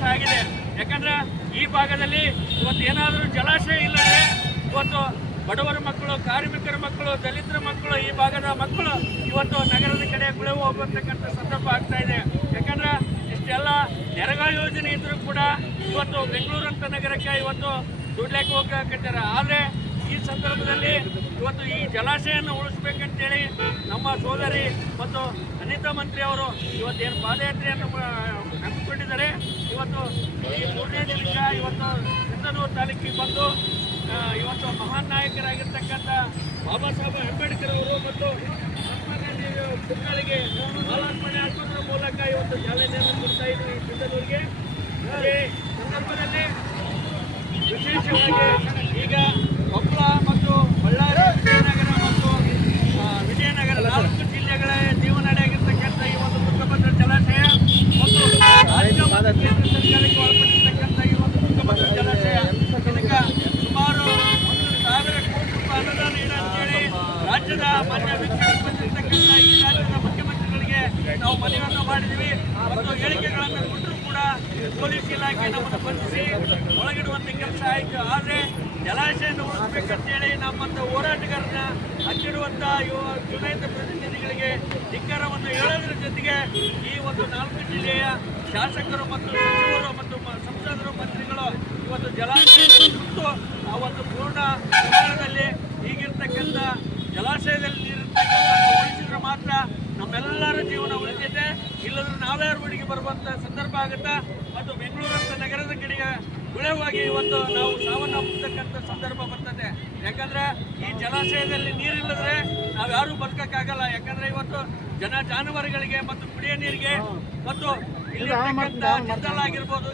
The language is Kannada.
ಕೆಲಸ ಆಗಿದೆ. ಯಾಕಂದ್ರೆ ಈ ಭಾಗದಲ್ಲಿ ಇವತ್ತು ಏನಾದರೂ ಜಲಾಶಯ ಇಲ್ಲದೆ ಇವತ್ತು ಬಡವರ ಮಕ್ಕಳು, ಕಾರ್ಮಿಕರ ಮಕ್ಕಳು, ದಲಿತರ ಮಕ್ಕಳು, ಈ ಭಾಗದ ಮಕ್ಕಳು ಇವತ್ತು ನಗರದ ಕಡೆ ಗುಳೆ ಹೋಗುವಂತಕ್ಕಂಥ ಸಂದರ್ಭ ಆಗ್ತಾ ಇದೆ. ಯಾಕಂದ್ರೆ ಇಷ್ಟೆಲ್ಲ ನೆರಗ ಯೋಜನೆ ಇದ್ರೂ ಕೂಡ ಇವತ್ತು ಬೆಂಗಳೂರಂತ ನಗರಕ್ಕೆ ಇವತ್ತು ದುಡ್ಲಕ್ಕೆ ಹೋಗ್ತಾರೆ ಆದರೆ ಈ ಸಂದರ್ಭದಲ್ಲಿ ಇವತ್ತು ಈ ಜಲಾಶಯವನ್ನು ಉಳಿಸ್ಬೇಕಂತೇಳಿ ನಮ್ಮ ಸೋದರಿ ಮತ್ತು ಅನಿತಾ ಮಂತ್ರಿ ಅವರು ಇವತ್ತೇನು ಪಾದಯಾತ್ರೆಯನ್ನು ಆ, ಹಮ್ಮಿಕೊಂಡಿದ್ದಾರೆ ಇವತ್ತು ಈ ಮೂರನೇ ದಿನಕ್ಕ ಇವತ್ತು ಸಿಂಧನೂರು ತಾಲೂಕಿಗೆ ಬಂದು ಇವತ್ತು ಮಹಾನ್ ನಾಯಕರಾಗಿರ್ತಕ್ಕಂಥ ಬಾಬಾ ಸಾಹೇಬ್ ಅಂಬೇಡ್ಕರ್ ಅವರು ಮತ್ತು ಮಹಾತ್ಮ ಗಾಂಧಿ ಪುತ್ಥಳಿಗೆ ಮಾಲಾರ್ಪಣೆ ಹಾಕೋದ್ರ ಮೂಲಕ ಇವತ್ತು ಚಾಲನೆಯನ್ನು ಕೊಡ್ತಾ ಇದ್ದೀವಿ ಸಿಂಧನೂರಿಗೆ ಈ ಸಂದರ್ಭದಲ್ಲಿ ವಿಶೇಷವಾಗಿ ಈಗ ಕೊಪ್ಪಳ ಮತ್ತು ಬಳ್ಳಾರಿ ವಿಜಯನಗರ ಮತ್ತು ಆ, ವಿಜಯನಗರ ನಾಲ್ಕು ಜಿಲ್ಲೆಗಳ ಜೀವನಡಿಯಾಗಿರ್ತಕ್ಕಂಥ ಈ ಒಂದು ತುಂಗಭದ್ರಾ ಜಲಾಶಯ ಮತ್ತು ರಾಜ್ಯ ಮತ್ತು ಕೇಂದ್ರ ಸರ್ಕಾರಕ್ಕೆ ಒಳಪಟ್ಟಿರ್ತಕ್ಕಂಥ ಈ ಒಂದು ತುಂಗಭದ್ರಾ ಜಲಾಶಯ ಇದಕ್ಕೆ ಸುಮಾರು ಒಂದು ಸಾವಿರ ಕೋಟಿ ರೂಪಾಯಿ ಅನುದಾನ ಇದೆ ಅಂತೇಳಿ ರಾಜ್ಯದ ಮಾನ್ಯ ವೀಕ್ಷಣೆಗೆ ಬಂದಿರತಕ್ಕಂಥ ಈ ಮುಖ್ಯಮಂತ್ರಿಗಳಿಗೆ ನಾವು ಮನವಿಯನ್ನು ಮಾಡಿದ್ವಿ ಮತ್ತು ಹೇಳಿಕೆಗಳನ್ನು ಕೊಟ್ಟರು ಕೂಡ ಪೊಲೀಸ್ ಇಲಾಖೆ ನಮ್ಮನ್ನು ಬಂಧಿಸಿ ಒಳಗಿಡುವಂಥ ಕೆಲಸ ಆಯಿತು ಆದರೆ ಜಲಾಶಯವನ್ನು ಉಳಿಸ್ಬೇಕಂತೇಳಿ ನಮ್ಮಂತ ಹೋರಾಟಗಾರನ ಹಚ್ಚಿಡುವಂತ ಯುವ ಚುನಾಯಿತ ಪ್ರತಿನಿಧಿಗಳಿಗೆ ಧಿಕ್ಕಾರವನ್ನು ಹೇಳೋದ್ರ ಜೊತೆಗೆ ಈ ಒಂದು ನಾಲ್ಕು ಜಿಲ್ಲೆಯ ಶಾಸಕರು ಮತ್ತು ಸಚಿವರು ಮತ್ತು ಸಂಸದರು ಮಂತ್ರಿಗಳು ಇವತ್ತು ಜಲಾಶಯ ಸುತ್ತು ಆ ಒಂದು ಪೂರ್ಣ ಜೀವನ ಉಳಿತೈತೆ. ಇಲ್ಲದ್ರೆ ನಾವೇ ಊರಿಗೆ ಬರುವಂತ ಸಂದರ್ಭ ಆಗುತ್ತಾ? ಮತ್ತು ಬೆಂಗಳೂರಂತ ನಗರದ ಕಡೆಗೆ ಗುಳೆವಾಗಿ ಇವತ್ತು ನಾವು ಸಾವನ್ನಪ್ಪತಕ್ಕಂಥ ಸಂದರ್ಭ ಬರ್ತದೆ. ಯಾಕಂದ್ರೆ ಈ ಜಲಾಶಯದಲ್ಲಿ ನೀರಿಲ್ಲದ್ರೆ ನಾವ್ಯಾರು ಬದುಕಕ್ಕಾಗಲ್ಲ. ಯಾಕಂದ್ರೆ ಇವತ್ತು ಜನ ಜಾನುವಾರುಗಳಿಗೆ ಮತ್ತು ಕುಡಿಯೋ ನೀರಿಗೆ ಮತ್ತು ಇಲ್ಲಿ ನಿರ್ದಲ್ ಆಗಿರ್ಬೋದು